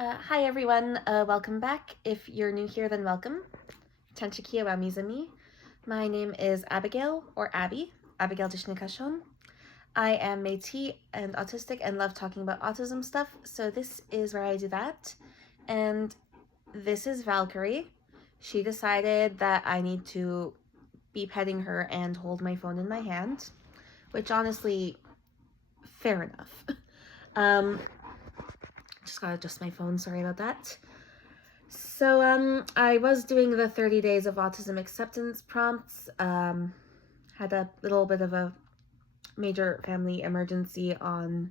Hi everyone, welcome back. If you're new here, then welcome. Tanchikia wa Mizumi. My name is Abigail, or Abby, Abigail Dishnikashon. I am Métis and autistic and love talking about autism stuff, so this is where I do that. And this is Valkyrie. She decided that I need to be petting her and hold my phone in my hand, which honestly, fair enough. Just gotta adjust my phone, sorry about that. So I was doing the 30 days of autism acceptance prompts, had a little bit of a major family emergency on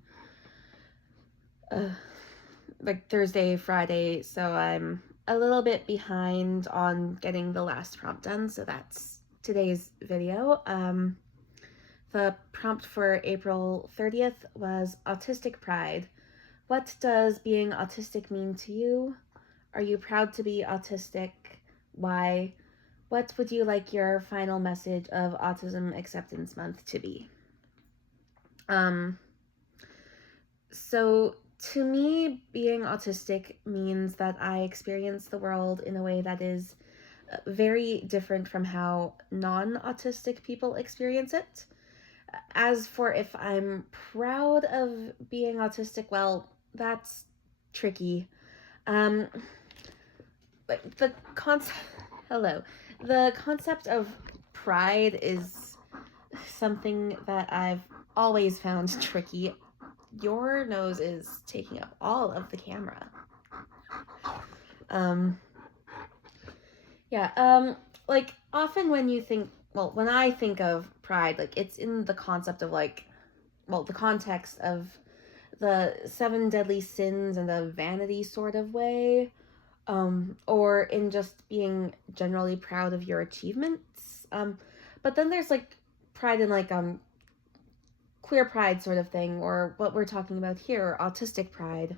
like Thursday, Friday, so I'm a little bit behind on getting the last prompt done, so that's today's video. The prompt for April 30th was Autistic Pride. What does being autistic mean to you? Are you proud to be autistic? Why? What would you like your final message of Autism Acceptance Month to be? So to me, being autistic means that I experience the world in a way that is very different from how non-autistic people experience it. As for if I'm proud of being autistic, well, that's tricky. The concept of pride is something that I've always found tricky. Your nose is taking up all of the camera. Like often when you think, well, when I think of pride, like it's in the concept of like, well, the context of the 7 deadly sins in a vanity sort of way, or in just being generally proud of your achievements. But then there's like pride in like queer pride sort of thing, or what we're talking about here, autistic pride.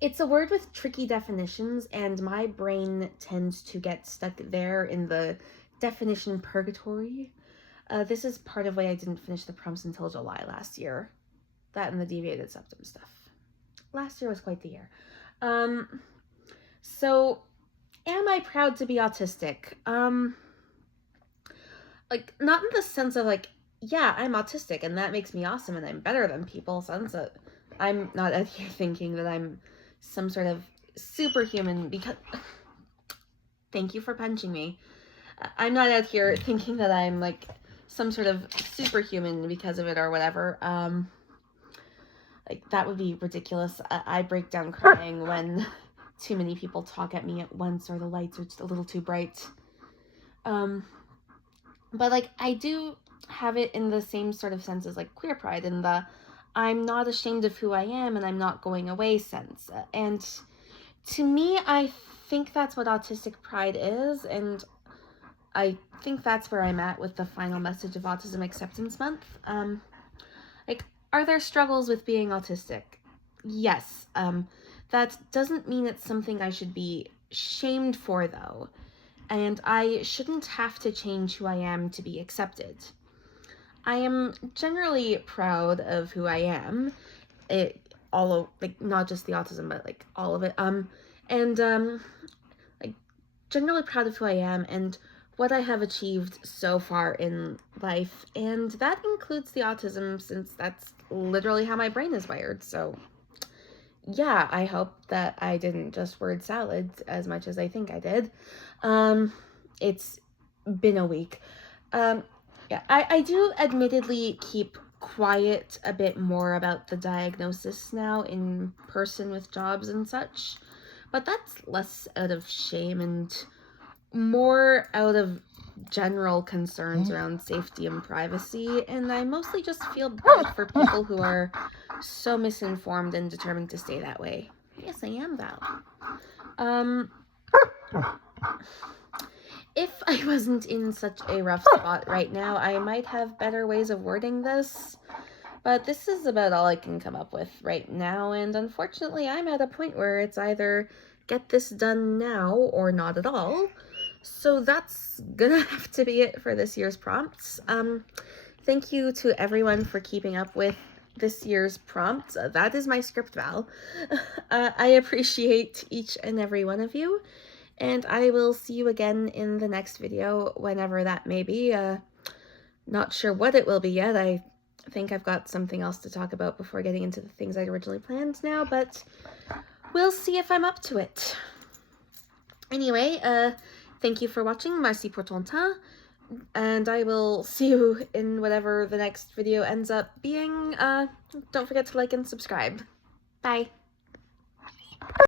It's a word with tricky definitions, and my brain tends to get stuck there in the definition purgatory. This is part of why I didn't finish the prompts until July last year. That and the deviated septum stuff. Last year was quite the year. So am I proud to be autistic? Like, not in the sense of like, yeah, I'm autistic and that makes me awesome and I'm better than people, since I'm not out here thinking that I'm some sort of superhuman because thank you for punching me. I'm not out here thinking that I'm like some sort of superhuman because of it or whatever. Like that would be ridiculous. I break down crying when too many people talk at me at once or the lights are just a little too bright. But like I do have it in the same sort of sense as like queer pride, in the I'm not ashamed of who I am and I'm not going away sense. And to me, I think that's what autistic pride is, and I think that's where I'm at with the final message of Autism Acceptance Month. Like, are there struggles with being autistic? Yes. That doesn't mean it's something I should be shamed for, though. And I shouldn't have to change who I am to be accepted. I am generally proud of who I am. All of, like, not just the autism, but like all of it. Like generally proud of who I am and what I have achieved so far in life, and that includes the autism, since that's literally how my brain is wired. So yeah, I hope that I didn't just word salad as much as I think I did. It's been a week. Yeah, I do admittedly keep quiet a bit more about the diagnosis now in person with jobs and such, but that's less out of shame and more out of general concerns around safety and privacy, and I mostly just feel bad for people who are so misinformed and determined to stay that way. Yes, I am, Val. If I wasn't in such a rough spot right now, I might have better ways of wording this, but this is about all I can come up with right now, and unfortunately I'm at a point where it's either get this done now or not at all. So that's gonna have to be it for this year's prompts. Thank you to everyone for keeping up with this year's prompt. That is my script, Val. I appreciate each and every one of you, and I will see you again in the next video, whenever that may be. Not sure what it will be yet. I think I've got something else to talk about before getting into the things I originally planned now, but we'll see if I'm up to it. Anyway, thank you for watching. Merci pour ton temps. And I will see you in whatever the next video ends up being. Don't forget to like and subscribe. Bye.